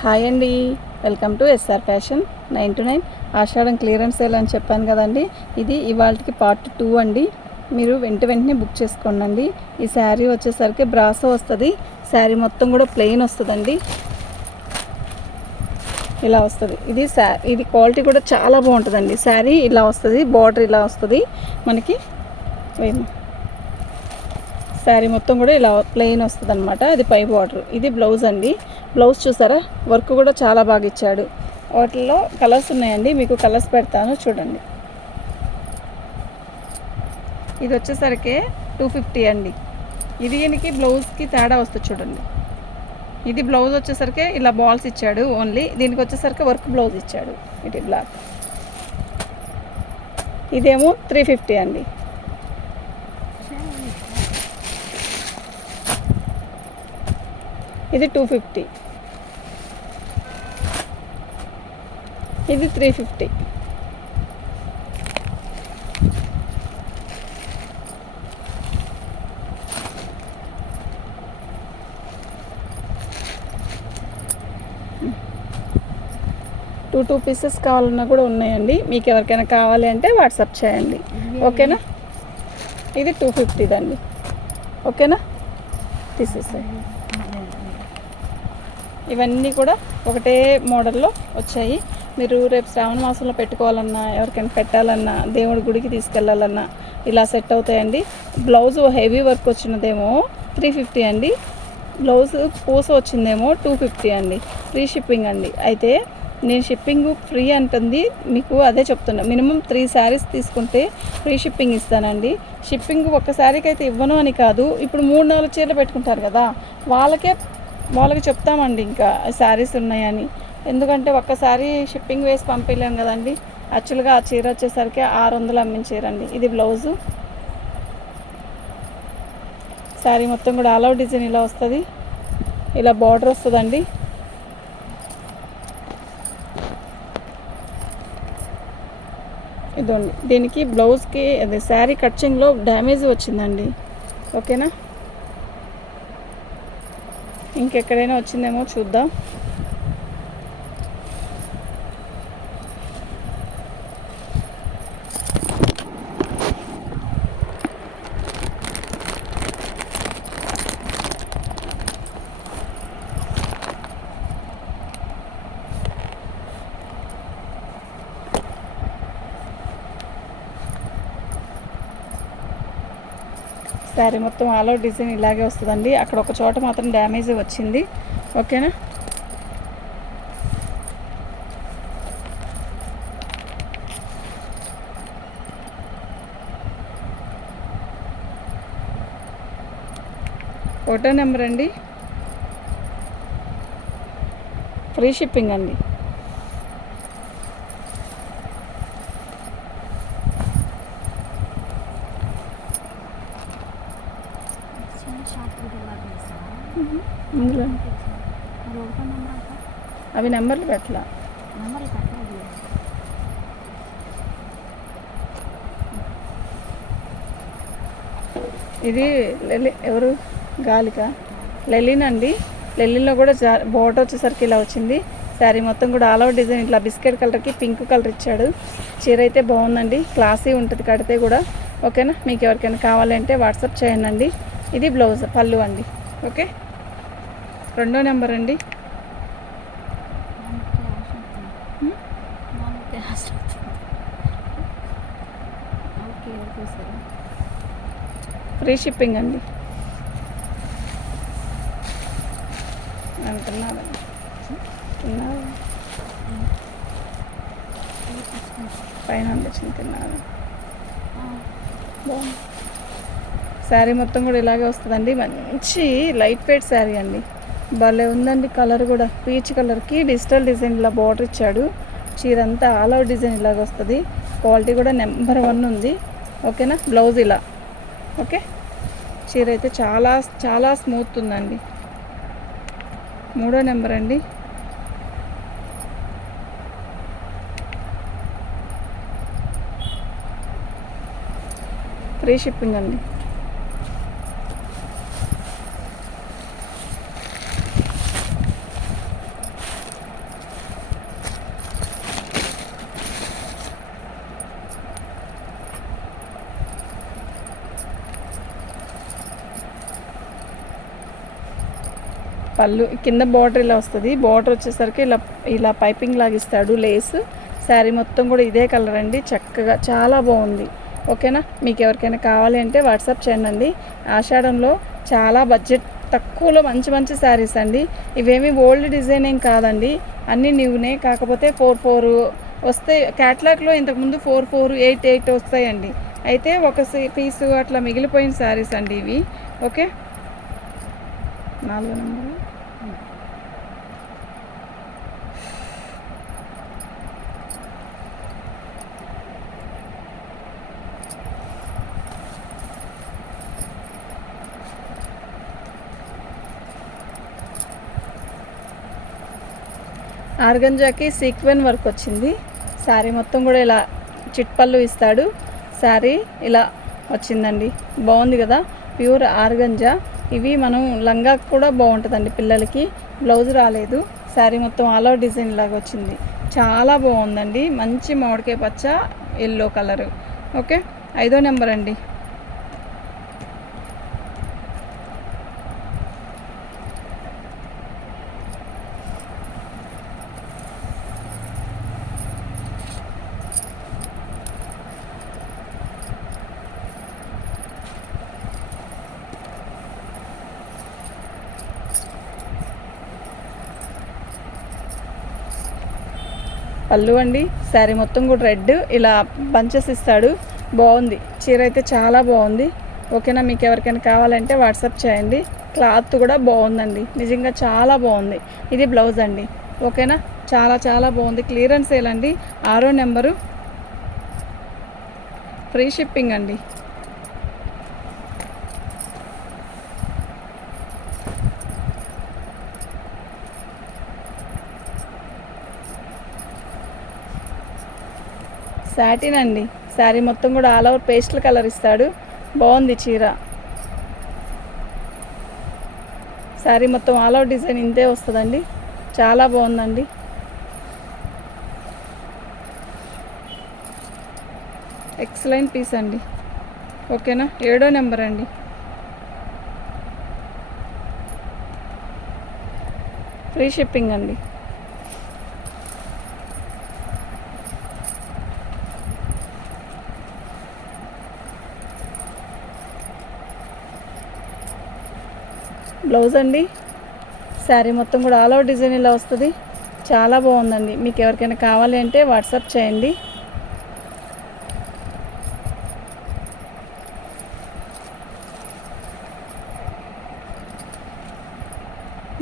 Hi అండి, welcome to SR fashion 9 to 9 Ashadham clearance sale అని చెప్పాను కదండి. ఇది ఇవాళకి పార్ట్ 2 అండి. మీరు వెంటనే బుక్ చేసుకోండి. ఈ శారీ వచ్చేసరికి బ్రాసో వస్తుంది. శారీ మొత్తం కూడా ప్లెయిన్ వస్తుందండి. ఇలా వస్తుంది. ఇది క్వాలిటీ కూడా చాలా బాగుంటుందండి. శారీ ఇలా వస్తుంది, బార్డర్ ఇలా వస్తుంది మనకి. శారీ మొత్తం కూడా ఇలా ప్లెయిన్ వస్తుంది అనమాట. అది పై బార్డర్. ఇది బ్లౌజ్ అండి. బ్లౌజ్ చూసారా, వర్క్ కూడా చాలా బాగా ఇచ్చాడు. వాటిల్లో కలర్స్ ఉన్నాయండి, మీకు కలర్స్ పెడతాను చూడండి. ఇది వచ్చేసరికి 250 అండి. దీనికి బ్లౌజ్కి తేడా వస్తుంది చూడండి. ఇది బ్లౌజ్ వచ్చేసరికి ఇలా బాల్స్ ఇచ్చాడు ఓన్లీ. దీనికి వచ్చేసరికి వర్క్ బ్లౌజ్ ఇచ్చాడు. ఇది బ్లాక్. ఇదేమో 350 అండి. ఇది 250. ఇది 350. టూ పీసెస్ కావాలన్నా కూడా ఉన్నాయండి. మీకు ఎవరికైనా కావాలి అంటే వాట్సాప్ చేయండి, ఓకేనా. ఇది 250 అండి, ఓకేనా. తీసేసాయి. ఇవన్నీ కూడా ఒకటే మోడల్లో వచ్చాయి. మీరు రేపు శ్రావణ మాసంలో పెట్టుకోవాలన్నా, ఎవరికైనా పెట్టాలన్నా, దేవుడి గుడికి తీసుకెళ్ళాలన్నా ఇలా సెట్ అవుతాయండి. బ్లౌజ్ హెవీ వర్క్ వచ్చినదేమో 350 అండి. బ్లౌజ్ పూస వచ్చిందేమో 250 అండి. ఫ్రీ షిప్పింగ్ అండి. అయితే నేను షిప్పింగ్ ఫ్రీ అంటుంది మీకు అదే చెప్తున్నా. మినిమం 3 శారీస్ తీసుకుంటే ఫ్రీ షిప్పింగ్ ఇస్తానండి. షిప్పింగ్ ఒక్క శారీకి అయితే ఇవ్వను అని కాదు. ఇప్పుడు 3-4 చీరలు పెట్టుకుంటారు కదా, వాళ్ళకి చెప్తామండి ఇంకా శారీస్ ఉన్నాయని. ఎందుకంటే ఒక్కసారి షిప్పింగ్ వేసి పంపించలేం కదండి. యాక్చువల్గా ఆ చీర వచ్చేసరికి 600 అమ్మిన చీరండి. ఇది బ్లౌజు. శారీ మొత్తం కూడా ఆల్ అవుట్ డిజైన్ ఇలా వస్తుంది. ఇలా బార్డర్ వస్తుందండి. ఇదండి. దీనికి బ్లౌజ్కి అదే శారీ కట్చింగ్లో డ్యామేజ్ వచ్చిందండి, ఓకేనా. ఇంకెక్కడైనా వచ్చిందేమో చూద్దాం. శారీ మొత్తం ఆల్ అవుట్ డిజైన్ ఇలాగే వస్తుందండి. అక్కడ ఒక చోట మాత్రం డ్యామేజ్ వచ్చింది, ఓకేనా. ఫోటో నెంబర్ అండి. ఫ్రీ షిప్పింగ్ అండి. అవి నెంబర్లు పెట్టలా. ఇది ఎవరు గాలిక లెలిన్ అండి. లెలిన్లో కూడా బోర్డర్ వచ్చేసరికి ఇలా వచ్చింది. శారీ మొత్తం కూడా ఆల్ అవుట్ డిజైన్ ఇట్లా బిస్కెట్ కలర్కి పింక్ కలర్ ఇచ్చాడు. చీర అయితే బాగుందండి, క్లాసీ ఉంటుంది కడితే కూడా, ఓకేనా. మీకు ఎవరికైనా కావాలంటే వాట్సాప్ చేయండి. ఇది బ్లౌజ్ పళ్ళు అండి, ఓకే. 2వ నెంబర్ అండి. ఫ్రీ షిప్పింగ్ అండి. అంటున్నారు పైన వచ్చింది తిన్నారు. శారీ మొత్తం కూడా ఇలాగే వస్తుందండి. మంచి లైట్ వెయిట్ శారీ అండి. భలే ఉందండి. కలర్ కూడా పీచ్ కలర్కి డిజిటల్ డిజైన్ ఇలా బార్డర్ ఇచ్చాడు. చీర అంతా ఆల్ అవుట్ డిజైన్ ఇలాగ వస్తుంది. క్వాలిటీ కూడా నెంబర్ 1 ఉంది, ఓకేనా. బ్లౌజ్ ఇలా, ఓకే. చీర అయితే చాలా చాలా స్మూత్ ఉందండి. 3వ నెంబర్ అండి. ఫ్రీ షిప్పింగ్ అండి. పళ్ళు కింద బార్డర్ ఇలా వస్తుంది. బార్డర్ వచ్చేసరికి ఇలా ఇలా పైపింగ్ లాగా ఇస్తాడు లేస్. శారీ మొత్తం కూడా ఇదే కలర్ అండి, చక్కగా చాలా బాగుంది. ఓకేనా, మీకు ఎవరికైనా కావాలి అంటే వాట్సాప్ చేయండి. ఆషాఢంలో చాలా బడ్జెట్ తక్కువలో మంచి మంచి శారీస్ అండి. ఇవేమి ఓల్డ్ డిజైన్ ఏం కాదండి, అన్నీ న్యూనే. కాకపోతే 4 వస్తాయి. క్యాట్లాగ్లో ఇంతకుముందు 4 8 వస్తాయండి. అయితే ఒక పీసు అట్లా మిగిలిపోయిన శారీస్ అండి ఇవి. Okay, 4 number. ఆర్గంజాకి సీక్వెన్ వర్క్ వచ్చింది. శారీ మొత్తం కూడా ఇలా చిట్పళ్ళు ఇస్తాడు. శారీ ఇలా వచ్చిందండి, బాగుంది కదా. Pure organza. ఇవి మనం లంగా కూడా బాగుంటుందండి పిల్లలకి. బ్లౌజ్ రాలేదు. శారీ మొత్తం ఆల్ ఓవర్ డిజైన్ లాగా వచ్చింది, చాలా బాగుందండి. మంచి మామిడికాయ పచ్చ ఎల్లో కలరు. ఓకే, 5వ నెంబర్ అండి. పళ్ళు అండి. శారీ మొత్తం కూడా రెడ్ ఇలా బంచెస్ ఇస్తాడు. బాగుంది చీర అయితే, చాలా బాగుంది. ఓకేనా, మీకు ఎవరికైనా కావాలంటే వాట్సాప్ చేయండి. క్లాత్ కూడా బాగుందండి, నిజంగా చాలా బాగుంది. ఇది బ్లౌజ్ అండి. ఓకేనా, చాలా చాలా బాగుంది. క్లియరెన్స్ సేల్ అండి. 6వ నెంబరు. ఫ్రీ షిప్పింగ్ అండి. సాటిన్ అండి. శారీ మొత్తం కూడా ఆల్ ఓవర్ పేస్టల్ కలర్ ఇస్తాడు. బాగుంది చీర. శారీ మొత్తం ఆల్ ఓవర్ డిజైన్ ఇంతే వస్తుందండి, చాలా బాగుందండి. ఎక్సలెంట్ పీస్ అండి. ఓకేనా, 7వ నెంబర్ అండి. ఫ్రీ షిప్పింగ్ అండి. బ్లౌజ్ అండి. శారీ మొత్తం కూడా ఆల్ ఓవర్ డిజైన్ ఇలా వస్తుంది, చాలా బాగుందండి. మీకు ఎవరికైనా కావాలి అంటే వాట్సాప్ చేయండి.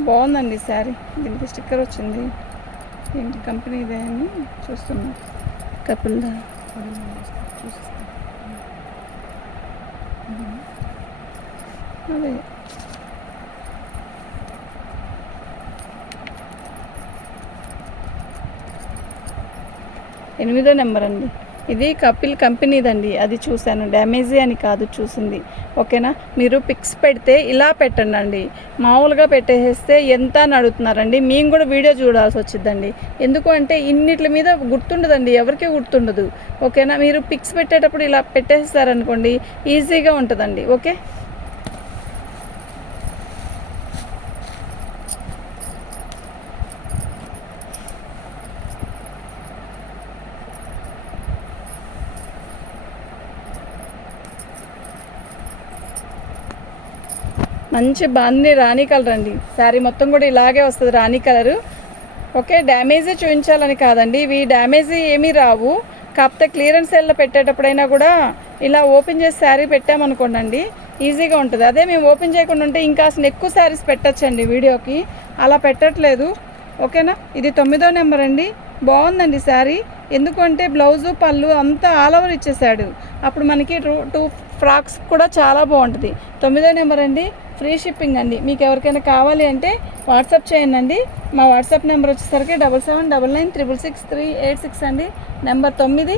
బాగుందండి శారీ. దీనికి స్టిక్కర్ వచ్చింది. ఏంటి కంపెనీ ఇదే అని చూస్తున్నాం. కపిల్ దా అదే. 8వ నెంబర్ అండి. ఇది కపిల్ కంపెనీదండి. అది చూశాను, డ్యామేజీ అని కాదు చూసింది. ఓకేనా, మీరు పిక్స్ పెడితే ఇలా పెట్టండి. మామూలుగా పెట్టేస్తే ఎంత అని అడుగుతున్నారండి. మేము కూడా వీడియో చూడాల్సి వచ్చిందండి. ఎందుకు అంటే ఇన్నిట్ల మీద గుర్తుండదండి, ఎవరికీ గుర్తుండదు. ఓకేనా, మీరు పిక్స్ పెట్టేటప్పుడు ఇలా పెట్టేస్తారనుకోండి, ఈజీగా ఉంటుందండి. ఓకే, మంచి బాగుంది. రాణి కలర్ అండి. శారీ మొత్తం కూడా ఇలాగే వస్తుంది, రాణి కలరు. ఓకే, డ్యామేజీ చూపించాలని కాదండి, ఇవి డ్యామేజీ ఏమీ రావు. కాకపోతే క్లియరెన్స్ సేల్లో పెట్టేటప్పుడైనా కూడా ఇలా ఓపెన్ చేసి శారీ పెట్టామనుకోండి, ఈజీగా ఉంటుంది. అదే మేము ఓపెన్ చేయకుండా ఉంటే ఇంకా అసలు ఎక్కువ శారీస్ పెట్టచ్చండి వీడియోకి, అలా పెట్టట్లేదు. ఓకేనా, ఇది 9వ నెంబర్ అండి. బాగుందండి శారీ. ఎందుకంటే బ్లౌజు పళ్ళు అంతా ఆల్ ఓవర్ ఇచ్చేసాడు. అప్పుడు మనకి 2 ఫ్రాక్స్ కూడా చాలా బాగుంటుంది. 9వ నెంబర్ అండి. ఫ్రీ షిప్పింగ్ అండి. మీకు ఎవరికైనా కావాలి అంటే వాట్సాప్ చేయండి. మా వాట్సాప్ నెంబర్ వచ్చేసరికి 7799666386 అండి. నెంబర్ 9.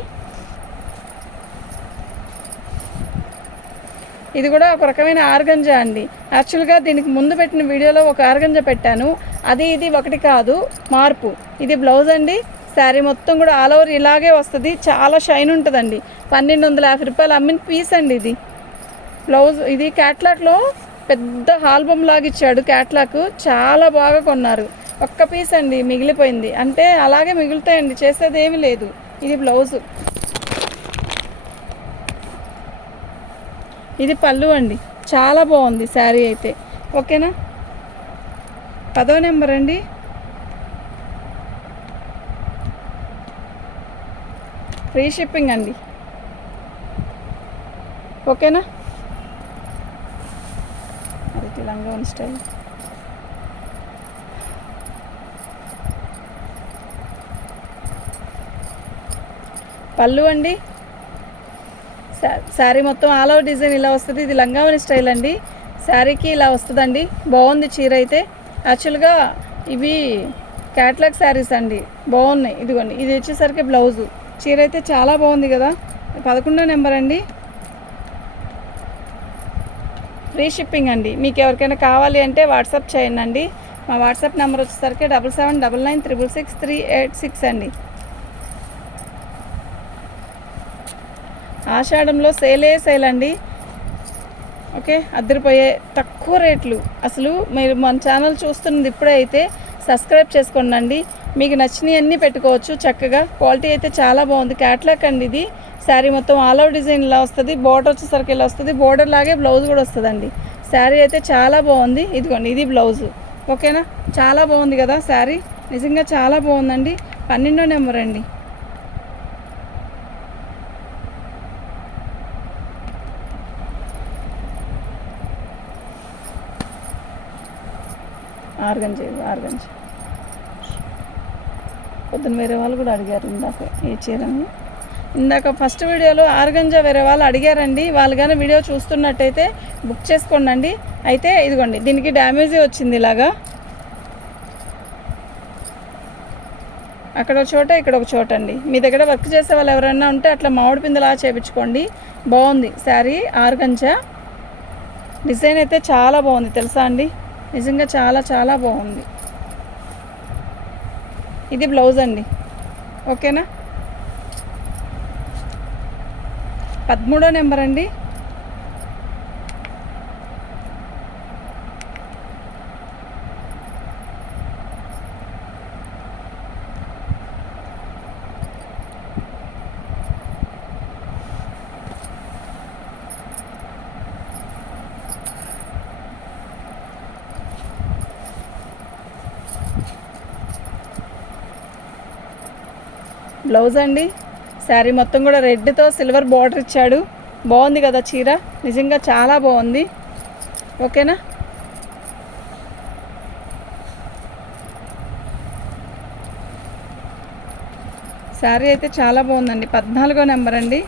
ఇది కూడా ఒక రకమైన ఆర్గంజా అండి. యాక్చువల్గా దీనికి ముందు పెట్టిన వీడియోలో ఒక ఆర్గంజా పెట్టాను, అది ఇది ఒకటి కాదు, మార్పు. ఇది బ్లౌజ్ అండి. శారీ మొత్తం కూడా ఆల్ ఓవర్ ఇలాగే వస్తుంది, చాలా షైన్ ఉంటుందండి. 1250 రూపాయలు అమ్మిన పీస్ అండి ఇది. బ్లౌజ్ ఇది క్యాట్లాగ్లో పెద్ద ఆల్బమ్ లాగా ఇచ్చాడు క్యాట్లాగ్, చాలా బాగా కొన్నారు. ఒక్క పీస్ అండి మిగిలిపోయింది, అంటే అలాగే మిగులుతాయండి, చేసేది ఏమీ లేదు. ఇది బ్లౌజు, ఇది పళ్ళు అండి. చాలా బాగుంది శారీ అయితే. ఓకేనా, 10వ నెంబర్ అండి. ఫ్రీ షిప్పింగ్ అండి. ఓకేనా, అది లంగావోని స్టైల్. పళ్ళు అండి. శారీ మొత్తం ఆల్ ఓవర్ డిజైన్ ఇలా వస్తుంది. ఇది లంగావోని స్టైల్ అండి. శారీకి ఇలా వస్తుందండి. బాగుంది చీర అయితే. యాక్చువల్గా ఇవి క్యాట్లాగ్ శారీస్ అండి, బాగున్నాయి. ఇదిగోండి, ఇది వచ్చేసరికి బ్లౌజు. చీర అయితే చాలా బాగుంది కదా. 11వ నెంబర్ అండి. ఫ్రీ షిప్పింగ్ అండి. మీకు ఎవరికైనా కావాలి అంటే వాట్సాప్ చేయండి అండి. మా వాట్సాప్ నెంబర్ వచ్చేసరికి 7799966386 అండి. ఆషాఢంలో సేల్ అండి. ఓకే, అద్దరిపోయే తక్కువ రేట్లు. అసలు మీరు మన ఛానల్ చూస్తున్నది ఇప్పుడే అయితే సబ్స్క్రైబ్ చేసుకోండి. మీకు నచ్చినవన్నీ పెట్టుకోవచ్చు చక్కగా. క్వాలిటీ అయితే చాలా బాగుంది. క్యాట్లాగ్ అండి ఇది. శారీ మొత్తం ఆల్ ఓవర్ డిజైన్ ఇలా వస్తుంది. బోర్డర్ వచ్చేసరికి ఇలా వస్తుంది. బోర్డర్ లాగే బ్లౌజ్ కూడా వస్తుందండి. శారీ అయితే చాలా బాగుంది. ఇదిగోండి, ఇది బ్లౌజు. ఓకేనా, చాలా బాగుంది కదా శారీ, నిజంగా చాలా బాగుందండి. 12వ నెంబర్ అండి. ఆర్గంజా పొద్దున వేరే వాళ్ళు కూడా అడిగారు ఇందాక ఏ చీరని. ఇందాక ఫస్ట్ వీడియోలో ఆర్గంజా వేరే వాళ్ళు అడిగారండి. వాళ్ళు కానీ వీడియో చూస్తున్నట్టయితే బుక్ చేసుకోండి. అయితే ఇదిగోండి, దీనికి డ్యామేజీ వచ్చింది ఇలాగా, అక్కడ ఒక చోట ఇక్కడ ఒక చోట అండి. మీ దగ్గర వర్క్ చేసే వాళ్ళు ఎవరైనా ఉంటే అట్లా మామిడి పిందలా చేయించుకోండి. బాగుంది శారీ. ఆర్గంజా డిజైన్ అయితే చాలా బాగుంది తెలుసా అండి, నిజంగా చాలా చాలా బాగుంది. ఇది బ్లౌజ్ అండి. ఓకేనా, 13వ నెంబర్ అండి. బ్లౌజ్ అండి. శారీ మొత్తం కూడా రెడ్తో సిల్వర్ బార్డర్ ఇచ్చాడు. బాగుంది కదా చీర, నిజంగా చాలా బాగుంది. ఓకేనా, శారీ అయితే చాలా బాగుందండి. 14వ నెంబర్ అండి.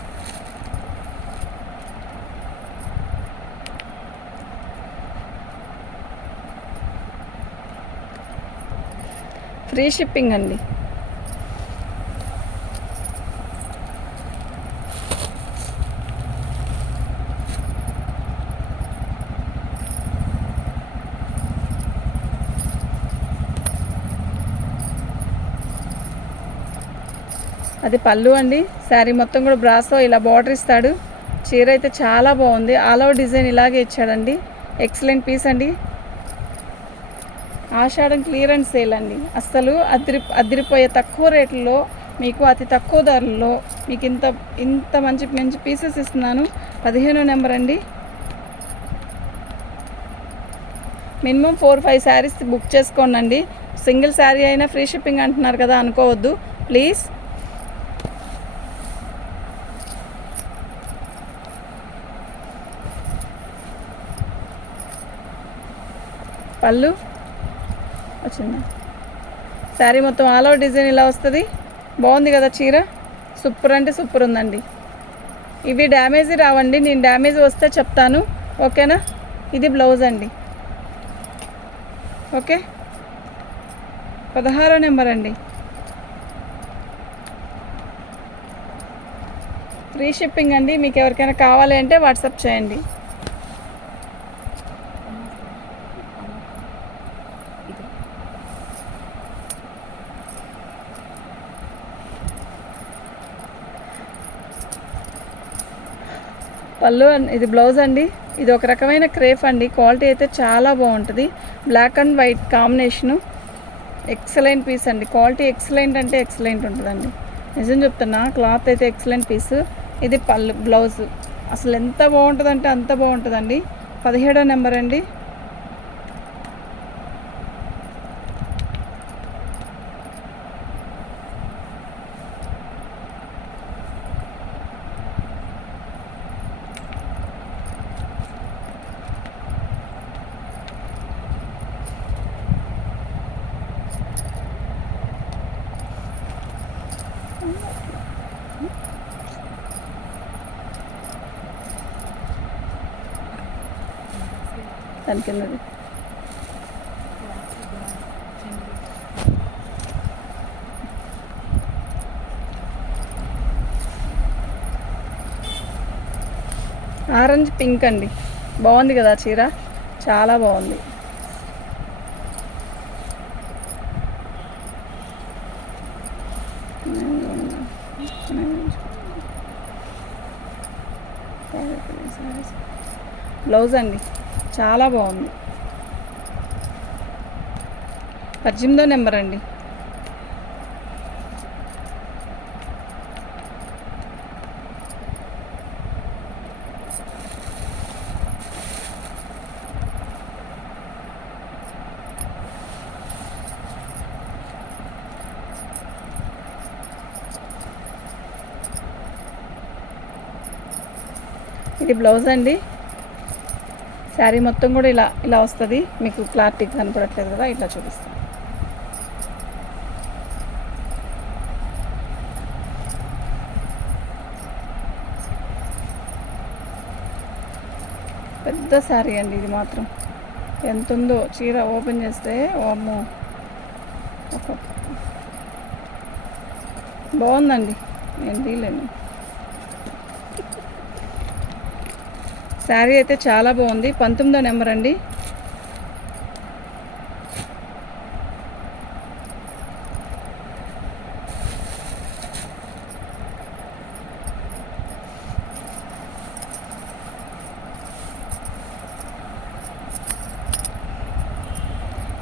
ఫ్రీ షిప్పింగ్ అండి. అది పళ్ళు అండి. శారీ మొత్తం కూడా బ్రాసో ఇలా బార్డర్ ఇస్తాడు. చీర అయితే చాలా బాగుంది. ఆల్ ఓవర్ డిజైన్ ఇలాగే ఇచ్చాడండి. ఎక్సలెంట్ పీస్ అండి. ఆషాఢం క్లియరెన్స్ సేల్ అండి. అస్సలు అదిరిపోయే తక్కువ రేట్లలో మీకు అతి తక్కువ ధరల్లో మీకు ఇంత మంచి మంచి పీసెస్ ఇస్తున్నాను. 15వ నెంబర్ అండి. మినిమం 4-5 శారీస్ బుక్ చేసుకోండి. సింగిల్ శారీ అయినా ఫ్రీ షిప్పింగ్ అంటున్నారు కదా, అనుకోవద్దు ప్లీజ్. పళ్ళు వచ్చిందా, శారీ మొత్తం ఆల్ ఓవర్ డిజైన్ ఇలా వస్తుంది. బాగుంది కదా చీర, సూపర్ అంటే సూపర్ ఉందండి. ఇవి డ్యామేజీ రావండి, నేను డ్యామేజ్ వస్తే చెప్తాను. ఓకేనా, ఇది బ్లౌజ్ అండి. ఓకే, 16వ నెంబర్ అండి. ఫ్రీ షిప్పింగ్ అండి. మీకు ఎవరికైనా కావాలి అంటే వాట్సాప్ చేయండి. పళ్ళు, ఇది బ్లౌజ్ అండి. ఇది ఒక రకమైన క్రేప్ అండి. క్వాలిటీ అయితే చాలా బాగుంటుంది. Black and white combination. Excellent piece అండి. క్వాలిటీ ఎక్సలెంట్ అంటే ఎక్సలెంట్ ఉంటుందండి. నిజం చెప్తున్నా, క్లాత్ అయితే ఎక్సలెంట్ పీస్. ఇది పళ్ళు, బ్లౌజ్ అసలు ఎంత బాగుంటుందంటే అంత బాగుంటుందండి. 17వ నెంబర్ అండి. దాని కిందది ఆరెంజ్ పింక్ అండి. బాగుంది కదా చీర, చాలా బాగుంది. బ్లౌజ్ అండి చాలా బాగుంది. 18వ నెంబర్ అండి. ఇది బ్లౌజ్ అండి. శారీ మొత్తం కూడా ఇలా ఇలా వస్తుంది. మీకు క్లారిటీ కనపడట్లేదు కదా, ఇట్లా చూపిస్తాను. పెద్ద శారీ అండి ఇది మాత్రం. ఎంత ఉందో చీర ఓపెన్ చేస్తే, అమ్మో, ఒక బాగుందండి. నేను తీయలేను. శారీ అయితే చాలా బాగుంది. 19వ నెంబర్ అండి.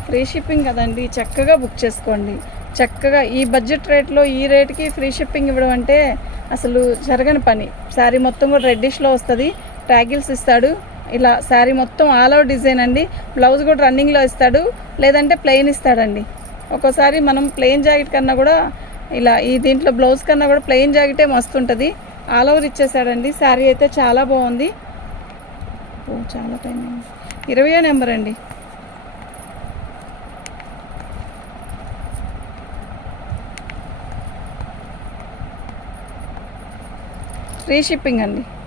ఫ్రీ షిప్పింగ్ కదండి, చక్కగా బుక్ చేసుకోండి. చక్కగా ఈ బడ్జెట్ రేట్లో ఈ రేట్కి ఫ్రీ షిప్పింగ్ ఇవ్వడం అంటే అసలు జరగని పని. శారీ మొత్తం కూడా రెడ్డిష్లో వస్తుంది. ట్యాగిల్స్ ఇస్తాడు. ఇలా శారీ మొత్తం ఆల్ అవుట్ డిజైన్ అండి. బ్లౌజ్ కూడా రన్నింగ్లో ఇస్తాడు, లేదంటే ప్లెయిన్ ఇస్తాడండి. ఒక్కోసారి మనం ప్లెయిన్ జాకెట్ కన్నా కూడా ఇలా ఈ దీంట్లో బ్లౌజ్ కన్నా కూడా ప్లెయిన్ జాకెటే మస్తు ఉంటుంది. All over ఇచ్చేసాడండి. శారీ అయితే చాలా బాగుంది. చాలా టైం అయింది. 20వ నెంబర్ అండి. ఫ్రీ షిప్పింగ్ అండి.